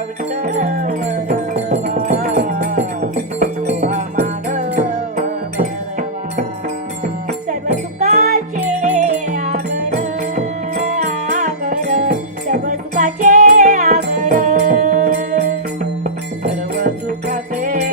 सर्व दुकाचे आग्र आगर सर्व दुकाचे आग्र सर्व दुकाचे